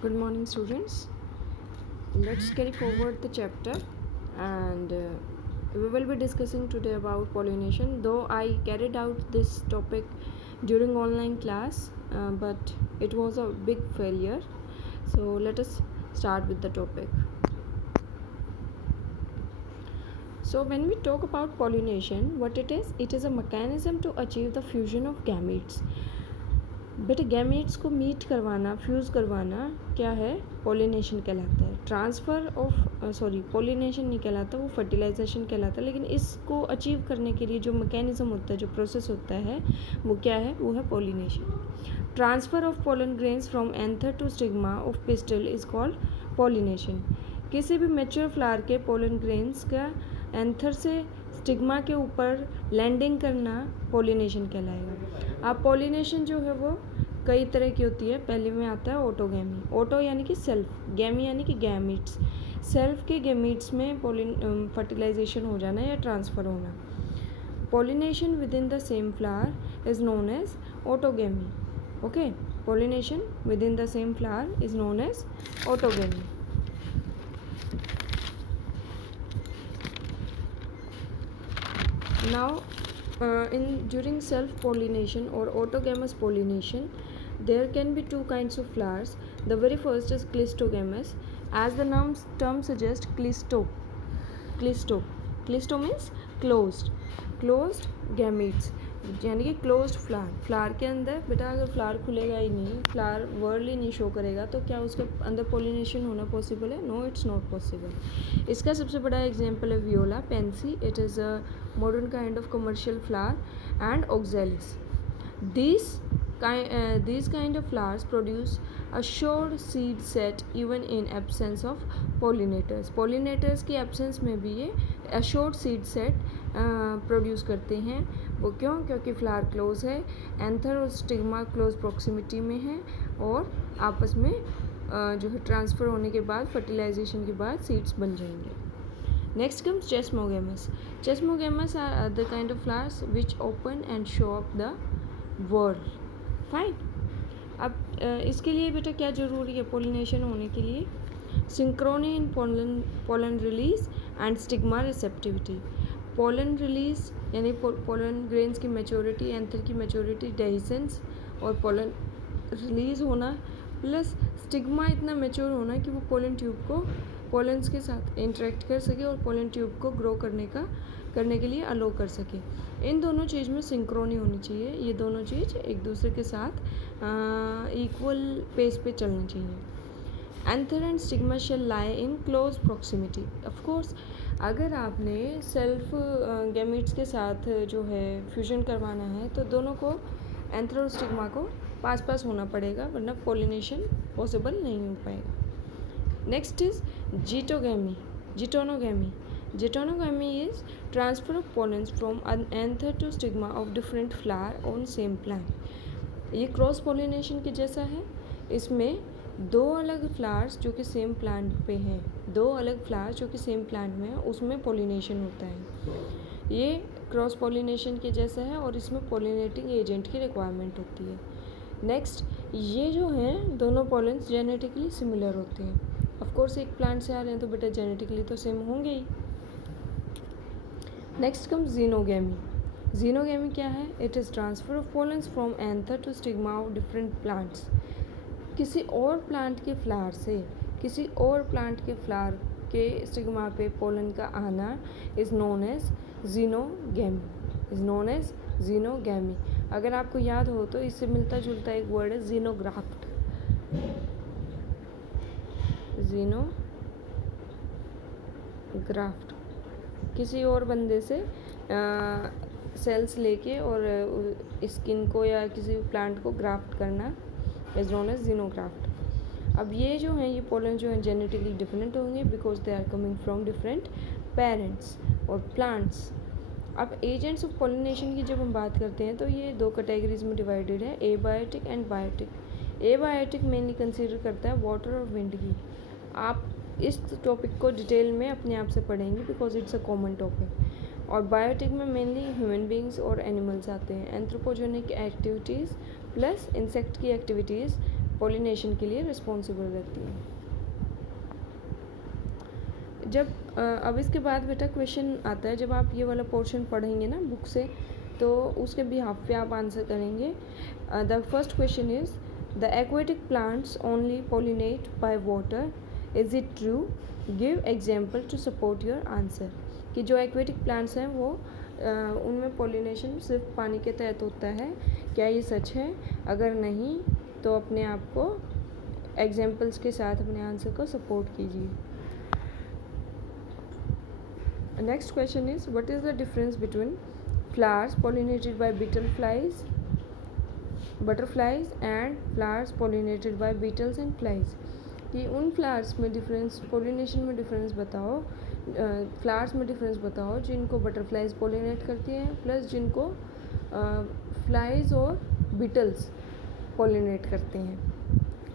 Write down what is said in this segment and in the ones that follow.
Good morning, students. Let's carry forward the chapter, and we will be discussing today about pollination. Though I carried out this topic during online class, but it was a big failure. So let us start with the topic. So when we talk about pollination, what it is a mechanism to achieve the fusion of gametes. बेटे gametes को meet करवाना, fuse करवाना क्या है, pollination कहलाता है. Transfer of pollination नहीं कहलाता, वो फर्टिलाइजेशन कहलाता है. लेकिन इसको अचीव करने के लिए जो मैकेनिज़्म होता है, जो प्रोसेस होता है, वो क्या है, वो है pollination. Transfer of pollen grains from anther to stigma of pistil is called pollination. किसी भी मेच्योर फ्लावर के पोलन ग्रेन्स का एंथर से स्टिग्मा के ऊपर लैंडिंग करना पोलिनेशन कहलाएगा. अब पोलिनेशन जो है वो कई तरह की होती है. पहले में आता है ऑटोगैमी. ऑटो यानी कि सेल्फ, गैमी यानी कि गैमीट्स. सेल्फ के गैमीट्स में फर्टिलाइजेशन हो जाना या ट्रांसफ़र होना. Pollination within the same flower is known as autogamy. Okay, pollination within the same flower is known as autogamy. Now, during self-pollination or autogamous pollination, there can be two kinds of flowers. The very first is clistogamous. As the term suggests, clisto. Clisto means closed gametes, यानी कि closed flower के अंदर बेटा अगर flower खुलेगा ही नहीं, flower word ही नहीं show करेगा, तो क्या उसके अंदर पोलिनेशन होना पॉसिबल है? No, it's not possible. इसका सबसे बड़ा एग्जांपल है Viola pansy. It is a modern kind of commercial flower and oxalis. These kind of flowers produce a short seed set even in absence of pollinators. Pollinators की absence में भी ये a short seed set produce करते हैं. वो क्यों? क्योंकि flower close है, एंथर और स्टिग्मा क्लोज प्रॉक्सिमिटी में है, और आपस में जो है ट्रांसफ़र होने के बाद, फर्टिलाइजेशन के बाद सीड्स बन जाएंगे. Next comes chesmogamous. Chesmogamous are other kind of flowers which open and show up the world. Fine. अब इसके लिए बेटा क्या ज़रूरी है पोलिनेशन होने के लिए? Synchrony in pollen release and stigma receptivity. Pollen release यानी पोलन ग्रेन्स की मेच्योरिटी, एंथर की मेच्योरिटी, डेहिसेंस और पोलन रिलीज होना, प्लस स्टिग्मा इतना मेच्योर होना कि वो पोलन ट्यूब को पोलेंस के साथ इंटरेक्ट कर सके और पोलन ट्यूब को ग्रो करने के लिए अलो कर सके. इन दोनों चीज़ में सिंक्रोनी होनी चाहिए. ये दोनों चीज़ एक दूसरे के साथ इक्वल पेस पे चलनी चाहिए. Anther and stigma shall lie in close proximity. Of course अगर आपने सेल्फ गैमीट्स के साथ जो है फ्यूजन करवाना है, तो दोनों को, एंथर और स्टिग्मा को पास होना पड़ेगा, वरना पोलिनेशन पॉसिबल नहीं हो पाएगा. Next is Geitonogamy. Geitonogamy is transfer of pollens from an anther to stigma of different flower on same plant. ये क्रॉस पोलिनेशन के जैसा है. इसमें दो अलग फ्लावर्स जो कि सेम प्लांट पे हैं, में उसमें पोलिनेशन होता है. ये क्रॉस पोलिनेशन के जैसा है और इसमें पोलिनेटिंग एजेंट की रिक्वायरमेंट होती है. नेक्स्ट, ये जो हैं दोनों पोलेंस जेनेटिकली सिमिलर होते हैं. ऑफ कोर्स एक प्लांट से आ रहे हैं तो बेटा जेनेटिकली तो सेम होंगे ही. Next come xenogamy. जीनोगैमी क्या है? It is transfer of pollens from anther to stigma of different plants. किसी और प्लांट के फ्लावर से किसी और प्लांट के फ्लावर के स्टिग्मा पे पोलन का आना इज़ नोन एज जीनोगैमी. अगर आपको याद हो तो इससे मिलता जुलता एक वर्ड है जीनोग्राफ्ट. किसी और बंदे से सेल्स लेके और स्किन को या किसी प्लांट को ग्राफ्ट करना इज नोन एज जीनोग्राफ्ट. अब ये जो हैं, ये पोलन जो हैं जेनेटिकली डिफरेंट होंगे because they are coming from different parents और प्लांट्स. अब एजेंट्स ऑफ पोलिनेशन की जब हम बात करते हैं तो ये दो कैटेगरीज में डिवाइडेड है, abiotic and biotic. Abiotic mainly consider करता है वाटर और विंड की. आप इस टॉपिक को डिटेल में अपने आप से पढ़ेंगे because it's a common topic. और बायोटिक में मेनली ह्यूमन बींग्स और एनिमल्स आते हैं. एंथ्रोपोजेनिक एक्टिविटीज़ प्लस इंसेक्ट की एक्टिविटीज़ पोलिनेशन के लिए रिस्पॉन्सिबल रहती है। जब अब इसके बाद बेटा क्वेश्चन आता है, जब आप ये वाला पोर्शन पढ़ेंगे ना बुक से, तो उसके बिहाफ पे आप आंसर करेंगे। The first question is the aquatic plants only pollinate by water, is it true? Give example to support your answer. कि जो एक्वेटिक प्लांट्स हैं वो उनमें पोलिनेशन सिर्फ पानी के तहत होता है, क्या ये सच है? अगर नहीं तो अपने आप को एग्जाम्पल्स के साथ अपने आंसर को सपोर्ट कीजिए। Next question is what is the difference between flowers pollinated by butterflies and flowers pollinated by beetles and flies? कि उन फ्लावर्स में डिफरेंस, पोलिनेशन में डिफरेंस बताओ, फ्लावर्स में डिफरेंस बताओ जिनको बटरफ्लाइज पोलिनेट करती हैं प्लस जिनको फ्लाइज और बीटल्स पोलिनेट करते हैं।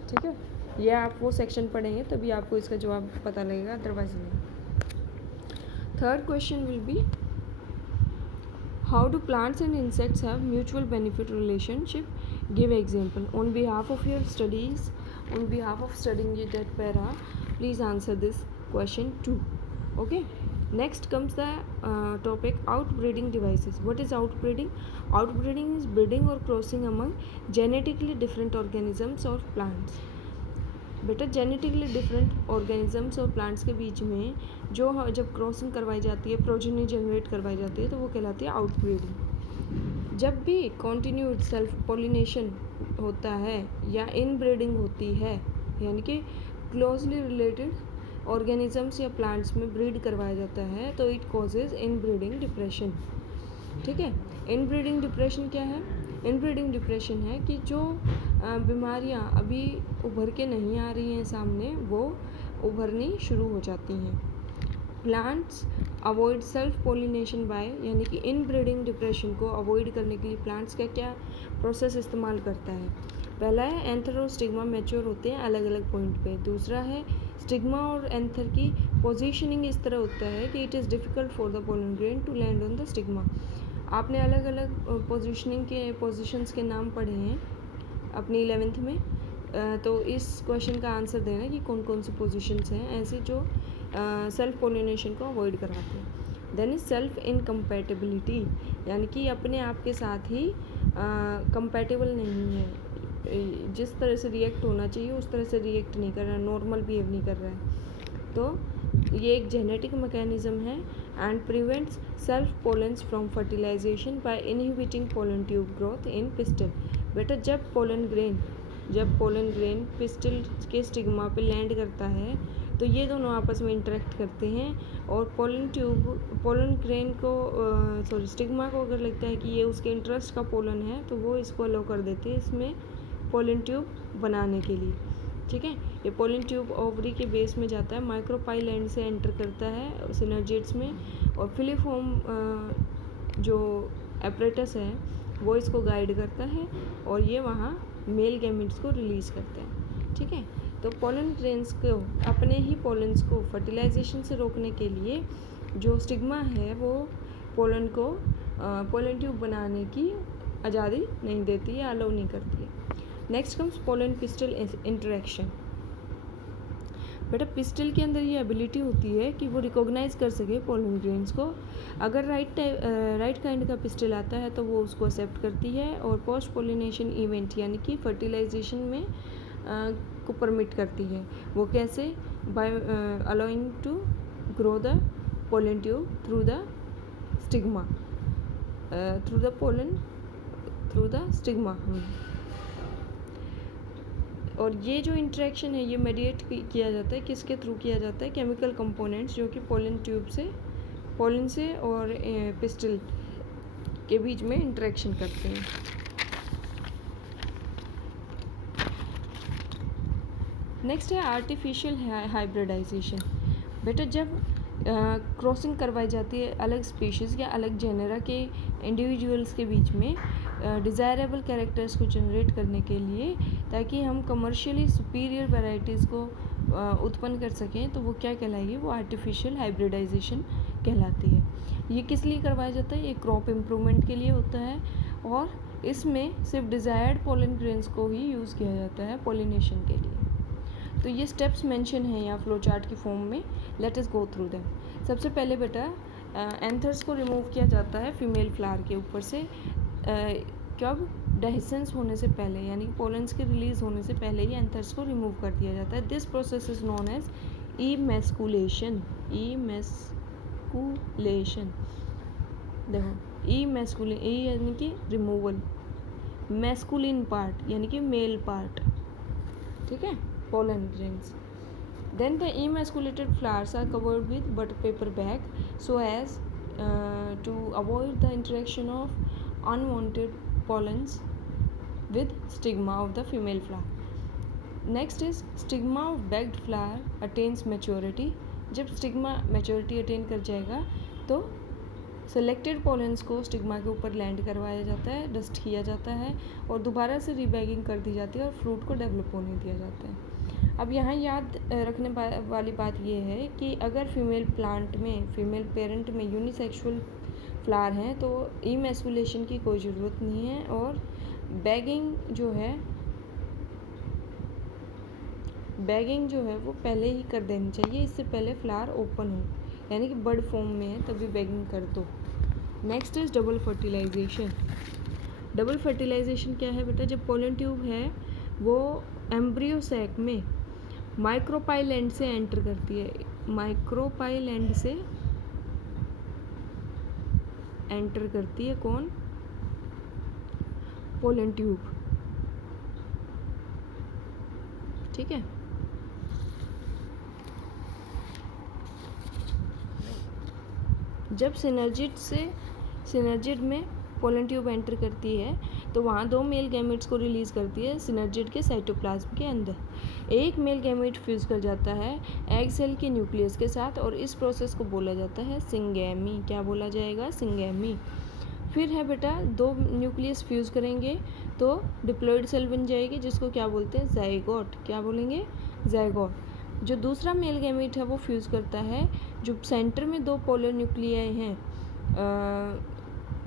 ठीक है, ये आप वो सेक्शन पढ़ेंगे तभी आपको इसका जवाब पता लगेगा, अदरवाइज नहीं। Third question will be how do plants and insects have mutual benefit relationship? Give example. On behalf of your studies, on behalf of studying that para, please answer this question too. Okay, next comes the topic outbreeding devices. What is outbreeding? Outbreeding is breeding or crossing among genetically different organisms or plants. बेटा genetically different organisms और plants के बीच में जो जब crossing करवाई जाती है, progeny generate करवाई जाती है, तो वो कहलाती है आउटब्रीडिंग। जब भी कॉन्टिन्यूड सेल्फ पोलिनेशन होता है या इनब्रीडिंग होती है, यानी कि क्लोजली रिलेटेड ऑर्गेनिजम्स या प्लांट्स में ब्रीड करवाया जाता है, तो इट कॉजेज इनब्रीडिंग डिप्रेशन। ठीक है, इनब्रीडिंग डिप्रेशन क्या है? इनब्रीडिंग डिप्रेशन है कि जो बीमारियां अभी उभर के नहीं आ रही हैं सामने, वो उभरनी शुरू हो जाती हैं। Plants avoid self pollination bye, यानी कि इनब्रीडिंग डिप्रेशन को अवॉइड करने के लिए प्लांट्स का क्या प्रोसेस इस्तेमाल करता है? पहला है एंथर और स्टिग्मा मैच्योर होते हैं अलग अलग पॉइंट पे। दूसरा है स्टिग्मा और एंथर की पोजीशनिंग इस तरह होता है कि it is difficult for the pollen grain to land on the stigma. आपने अलग अलग पोजीशनिंग के पोजीशंस के नाम पढ़े हैं अपनी 11th में, तो इस क्वेश्चन का आंसर देना कि कौन कौन सी पोजीशंस हैं ऐसी जो सेल्फ पोलिनेशन को अवॉइड करवाते हैं। देन इज सेल्फ इनकम्पैटिबिलिटी, यानी कि अपने आप के साथ ही कंपैटिबल नहीं है, जिस तरह से रिएक्ट होना चाहिए उस तरह से रिएक्ट नहीं कर रहा, नॉर्मल बिहेव नहीं कर रहा है। तो ये एक जेनेटिक मैकेनिज्म है and prevents self pollens from fertilization by inhibiting pollen tube growth in pistil. बेटा जब पोलन ग्रेन पिस्टल के स्टिग्मा पे लैंड करता है तो ये दोनों आपस में इंटरेक्ट करते हैं और पोलन ग्रेन को स्टिग्मा को अगर लगता है कि ये उसके इंटरेस्ट का पोलन है तो वो इसको अलो कर देते हैं इसमें पोलन ट्यूब बनाने के लिए। ठीक है, ये पोलन ट्यूब ओवरी के बेस में जाता है, माइक्रोपाइल एंड से एंटर करता है सिनर्जिड्स में, और फिलिफॉर्म जो एपरेटस है वो इसको गाइड करता है और ये वहाँ मेल गैमेट्स को रिलीज़ करते हैं। ठीक है, तो पोलन ग्रेन्स को अपने ही पोलन्स को फर्टिलाइजेशन से रोकने के लिए जो स्टिग्मा है वो पोलन को पोलन ट्यूब बनाने की आज़ादी नहीं देती है, अलाउ नहीं करती है। Next comes pollen pistol interaction. बेटा पिस्टल के अंदर ये एबिलिटी होती है कि वो रिकॉग्नाइज कर सके पोलन ग्रेन्स को। अगर राइट काइंड का पिस्टल आता है तो वो उसको एक्सेप्ट करती है और पोस्ट पोलिनेशन इवेंट यानी कि फर्टिलाइजेशन में को परमिट करती है। वो कैसे? By allowing to grow the pollen tube through the stigma, through the pollen through the stigma. और ये जो इंटरेक्शन है ये मेडिएट किया जाता है, किसके थ्रू किया जाता है? केमिकल कंपोनेंट्स जो कि पोलन ट्यूब से, पोलन से और पिस्टल के बीच में इंटरेक्शन करते हैं। नेक्स्ट है आर्टिफिशियल हाइब्रिडाइजेशन। बेटा जब क्रॉसिंग करवाई जाती है अलग स्पीशीज़ या अलग जेनेरा के इंडिविजुअल्स के बीच में डिज़ायरेबल कैरेक्टर्स को जनरेट करने के लिए, ताकि हम कमर्शियली सुपीरियर वैराइटीज़ को उत्पन्न कर सकें, तो वो क्या कहलाएगी? वो आर्टिफिशियल हाइब्रिडाइजेशन कहलाती है। ये किस लिए करवाया जाता है? ये क्रॉप इम्प्रूवमेंट के लिए होता है और इसमें सिर्फ डिज़ायर्ड पोलन ग्रेन्स को ही यूज़ किया जाता है पोलिनेशन के लिए। तो ये स्टेप्स मेंशन हैं यहाँ फ्लो चार्ट की फॉर्म में, let us go through them. सबसे पहले बेटा एंथर्स को रिमूव किया जाता है फीमेल फ्लावर के ऊपर से कब, डेhiscence होने से पहले, यानी पोलन्स के रिलीज होने से पहले ही एंथर्स को रिमूव कर दिया जाता है। This process is known as emasculation. Emasculation देखो, ई यानी कि रिमूवल, मैस्कुलिन पार्ट यानी कि मेल पार्ट, ठीक है, pollen grains. Then the emasculated flowers are covered with butter paper bag so as to avoid the interaction of unwanted pollens with stigma of the female flower. Next is stigma of bagged flower attains maturity. जब stigma maturity attain कर जाएगा तो selected pollens को stigma के ऊपर land करवाया जाता है, डस्ट किया जाता है और दोबारा से रीबैगिंग कर दी जाती है और फ्रूट को डेवलप होने दिया जाता है। अब यहाँ याद रखने वाली बात ये है कि अगर फीमेल प्लांट में, फीमेल पेरेंट में यूनिसेक्सुअल फ्लावर हैं तो इमैस्कुलेशन की कोई ज़रूरत नहीं है और बैगिंग जो है वो पहले ही कर देनी चाहिए, इससे पहले फ्लावर ओपन हो, यानी कि बर्ड फॉर्म में है तभी बैगिंग कर दो। Next is double fertilization. Double fertilization क्या है बेटा, जब पोलन ट्यूब है वो एम्ब्रियो सैक में माइक्रोपाइल एंड से एंटर करती है, माइक्रोपाइल एंड से एंटर करती है कौन, पोलन ट्यूब, ठीक है। जब सिनर्जिड में पोलन ट्यूब एंटर करती है तो वहाँ 2 मेल गैमेट्स को रिलीज़ करती है सिनर्जिड के साइटोप्लाज्म के अंदर। एक मेल गैमेट फ्यूज़ कर जाता है एग सेल के न्यूक्लियस के साथ और इस प्रोसेस को बोला जाता है सिंगैमी। क्या बोला जाएगा, सिंगैमी। फिर है बेटा 2 न्यूक्लियस फ्यूज़ करेंगे तो डिप्लॉयड सेल बन जाएगी जिसको क्या बोलते हैं, जाइगोट। क्या बोलेंगे, जाइगोट। जो दूसरा मेल गैमेट है वो फ्यूज़ करता है, जो सेंटर में 2 पोलर न्यूक्लियाई हैं,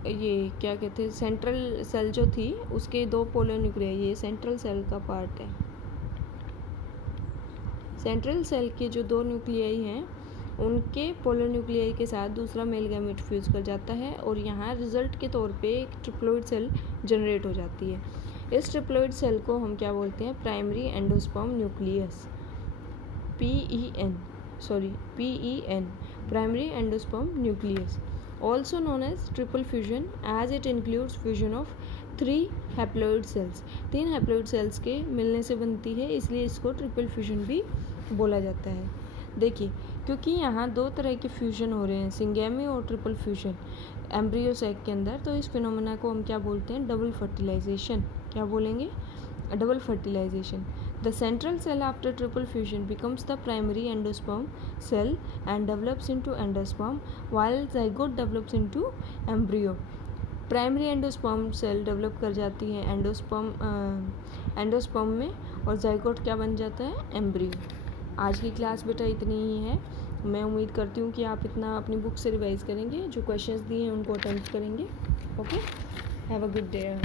ये क्या कहते हैं, सेंट्रल सेल जो थी उसके 2 पोलर न्यूक्लियाई, ये सेंट्रल सेल का पार्ट है। सेंट्रल सेल के जो 2 न्यूक्लियाई हैं उनके पोलर न्यूक्लियाई के साथ दूसरा मेल गैमेट फ्यूज़ कर जाता है और यहाँ रिजल्ट के तौर पे एक ट्रिप्लॉइड सेल जनरेट हो जाती है। इस ट्रिप्लॉइड सेल को हम क्या बोलते हैं, primary endosperm nucleus, PEN, primary endosperm nucleus, also known as triple fusion as it includes fusion of 3 haploid cells. 3 haploid cells के मिलने से बनती है, इसलिए इसको ट्रिपल फ्यूजन भी बोला जाता है। देखिए, क्योंकि यहाँ 2 तरह के फ्यूजन हो रहे हैं, सिंगैमी और ट्रिपल फ्यूजन एम्ब्रियो सैक के अंदर, तो इस फिनोमेना को हम क्या बोलते हैं, डबल फर्टिलाइजेशन। क्या बोलेंगे, double fertilization. The central cell after triple fusion becomes the primary endosperm cell and develops into endosperm, while zygote develops into embryo. Primary endosperm cell develop कर जाती है एंडोस्पर्म में और जाइगोट क्या बन जाता है, एम्ब्रियो। आज की क्लास बेटा इतनी ही है। मैं उम्मीद करती हूँ कि आप इतना अपनी बुक से रिवाइज करेंगे, जो क्वेश्चंस दिए हैं उनको अटेम्प्ट करेंगे। Okay, have a good day.